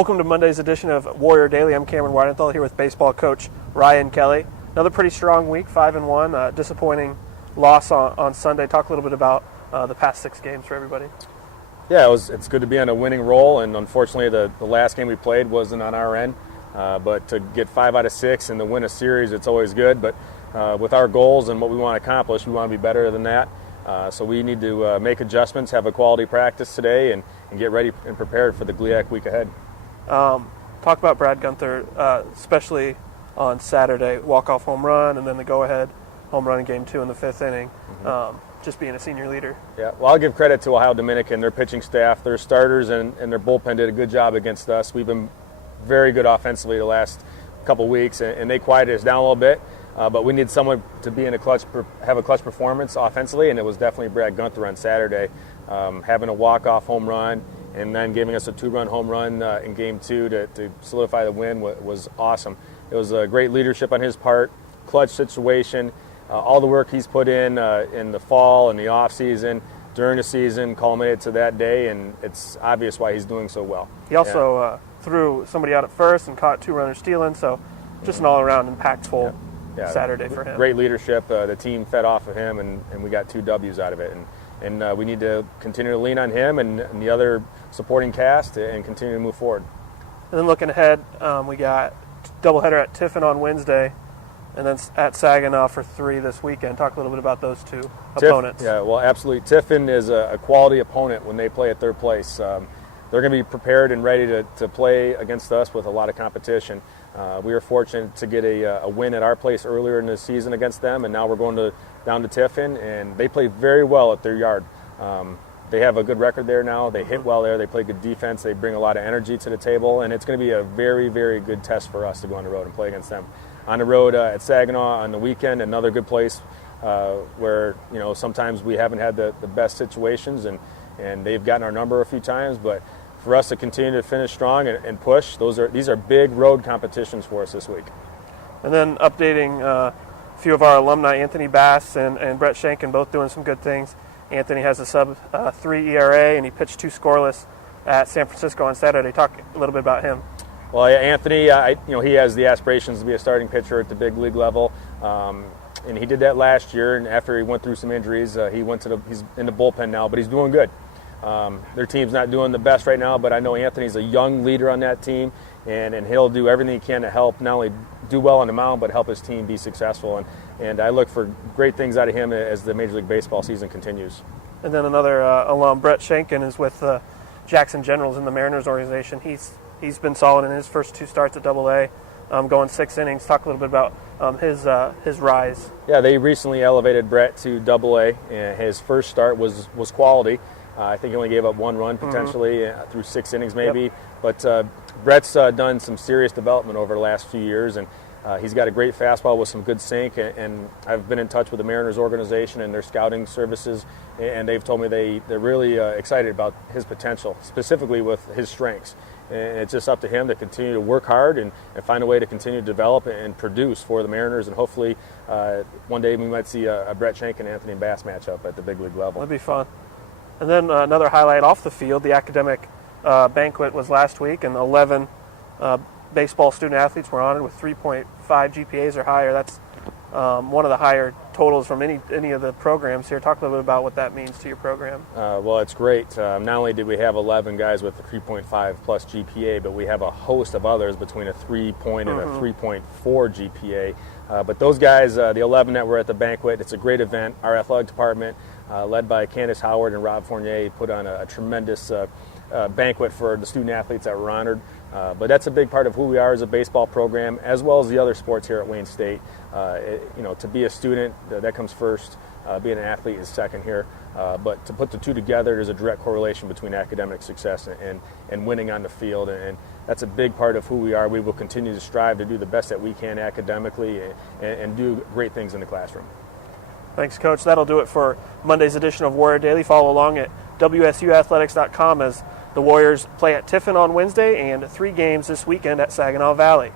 Welcome to Monday's edition of Warrior Daily. I'm Cameron Weidenthal here with baseball coach Ryan Kelley. Another pretty strong week, 5-1. Disappointing loss on Sunday. Talk a little bit about the past 6 games for everybody. Yeah, it's good to be on a winning roll, and unfortunately the last game we played wasn't on our end. But to get 5 out of 6 and to win a series, it's always good. But with our goals and what we want to accomplish, we want to be better than that. So we need to make adjustments, have a quality practice today, and get ready and prepared for the GLIAC week ahead. Talk about Brad Gunther, especially on Saturday, walk-off home run, and then the go-ahead home run in Game 2 in the 5th inning, just being a senior leader. Yeah, well, I'll give credit to Ohio Dominican, their pitching staff, their starters, and their bullpen did a good job against us. We've been very good offensively the last couple weeks, and they quieted us down a little bit. But we need someone to be in have a clutch performance offensively, and it was definitely Brad Gunther on Saturday, having a walk-off home run and then giving us a 2-run home run in Game 2 to solidify the win was awesome. It was a great leadership on his part, clutch situation, all the work he's put in the fall and the off-season, during the season, culminated to that day, and it's obvious why he's doing so well. He also threw somebody out at first and caught 2 runners stealing, so just an all-around impactful Saturday for him. Great leadership. The team fed off of him, and we got 2 W's out of it. And we need to continue to lean on him and the other supporting cast and continue to move forward. And then looking ahead, we got doubleheader at Tiffin on Wednesday, and then at Saginaw for 3 this weekend. Talk a little bit about those 2 opponents. Yeah, well, absolutely. Tiffin is a quality opponent when they play at their place. They're going to be prepared and ready to play against us with a lot of competition. We were fortunate to get a win at our place earlier in the season against them, and now we're going down to Tiffin, and they play very well at their yard. They have a good record there now. They hit well there. They play good defense. They bring a lot of energy to the table, and it's going to be a very, very good test for us to go on the road and play against them. On the road at Saginaw on the weekend, another good place where sometimes we haven't had the best situations, and they've gotten our number a few times, but for us to continue to finish strong and push, these are big road competitions for us this week. And then updating a few of our alumni, Anthony Bass and Brett Shanks, both doing some good things. Anthony has a sub-3 ERA, and he pitched 2 scoreless at San Francisco on Saturday. Talk a little bit about him. Well, Anthony, he has the aspirations to be a starting pitcher at the big league level, and he did that last year. And after he went through some injuries, he's in the bullpen now, but he's doing good. Their team's not doing the best right now, but I know Anthony's a young leader on that team, and he'll do everything he can to help not only do well on the mound, but help his team be successful. And I look for great things out of him as the Major League Baseball season continues. And then another alum, Brett Shanks, is with Jackson Generals in the Mariners organization. He's been solid in his first 2 starts at AA, going 6 innings. Talk a little bit about his rise. Yeah, they recently elevated Brett to AA, and his first start was quality. I think he only gave up 1 run potentially through 6 innings maybe. Yep. But Brett's done some serious development over the last few years, and he's got a great fastball with some good sink. And I've been in touch with the Mariners organization and their scouting services, and they've told me they're really excited about his potential, specifically with his strengths. And it's just up to him to continue to work hard and find a way to continue to develop and produce for the Mariners. And hopefully one day we might see a Brett Shanks and Anthony Bass matchup at the big league level. That'd be fun. And then another highlight off the field, the academic banquet was last week, and 11 baseball student-athletes were honored with 3.5 GPAs or higher. That's one of the higher totals from any of the programs here. Talk a little bit about what that means to your program. Well, it's great. Not only did we have 11 guys with a 3.5 plus GPA, but we have a host of others between a 3 and a 3.4 GPA. But those guys, the 11 that were at the banquet, it's a great event. Our athletic department, led by Candace Howard and Rob Fournier, put on a tremendous banquet for the student athletes that were honored. But that's a big part of who we are as a baseball program, as well as the other sports here at Wayne State. To be a student, that comes first. Being an athlete is second here. But to put the 2 together, there's a direct correlation between academic success and winning on the field. And that's a big part of who we are. We will continue to strive to do the best that we can academically and do great things in the classroom. Thanks, Coach. That'll do it for Monday's edition of Warrior Daily. Follow along at WSUathletics.com as the Warriors play at Tiffin on Wednesday and 3 games this weekend at Saginaw Valley.